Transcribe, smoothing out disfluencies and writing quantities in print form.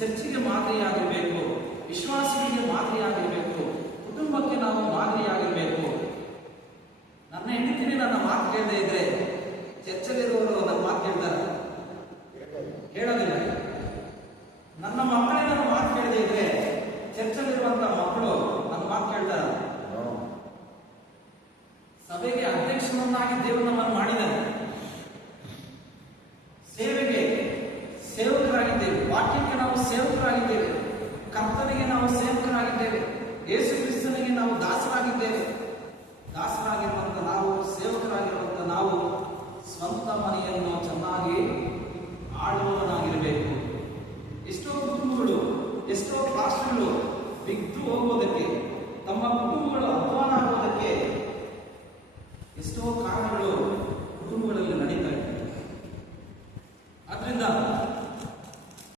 ಚರ್ಚಿಗೆ ಮಾದರಿಯಾಗಿರಬೇಕು, ವಿಶ್ವಾಸಿಗಳಿಗೆ ಮಾದರಿಯಾಗಿರಬೇಕು, ಕುಟುಂಬಕ್ಕೆ ನಾವು ಮಾದರಿಯಾಗಿರಬೇಕು. ನನ್ನ ಹೆಂಡತಿನೇ ನನ್ನ ಮಾತು ಕೇಳದೆ ಇದ್ರೆ ಚರ್ಚಲ್ಲಿರುವವರು ನನ್ನ ಮಾತು ಕೇಳ್ತಾರೆ, ಹೇಳೋದಿಲ್ಲ. ನನ್ನ ಮಕ್ಕಳೇ ನನ್ನ ಮಾತು ಕೇಳದೆ ಇದ್ರೆ ಚರ್ಚಲ್ಲಿರುವಂತಹ ಮಕ್ಕಳು ನನ್ನ ಮಾತು ಕೇಳ್ತಾರೆ. ಸಭೆಗೆ ಅಧ್ಯಕ್ಷನನ್ನಾಗಿ ದೇವರು ನಮ್ಮನ್ನು ಮಾಡಿದ್ದಾನೆ. ಸೇವೆಗೆ ಸೇವಕರಾಗಿದ್ದೇವೆ, ವಾಕ್ಯಕ್ಕೆ ನಾವು ಸೇವಕರಾಗಿದ್ದೇವೆ, ಕರ್ತನಿಗೆ ನಾವು ಸೇವಕರಾಗಿದ್ದೇವೆ, ಯೇಸು ಕ್ರಿಸ್ತನಿಗೆ ನಾವು ದಾಸರಾಗಿದ್ದೇವೆ. ದಾಸರಾಗಿರುವಂತ ನಾವು, ಸೇವಕರಾಗಿರುವಂತ ನಾವು ಸ್ವಂತ ಮನೆಯನ್ನು ಚೆನ್ನಾಗಿ ಆಳುವವನಾಗಿರಬೇಕು. ಎಷ್ಟೋ ಕುಟುಂಬಗಳು, ಎಷ್ಟೋ ರಾಷ್ಟ್ರಗಳು ಬಿದ್ದು ಹೋಗುವುದಕ್ಕೆ, ತಮ್ಮ ಕುಟುಂಬಗಳು ಅಧ್ವಾನ ಆಗುವುದಕ್ಕೆ ಎಷ್ಟೋ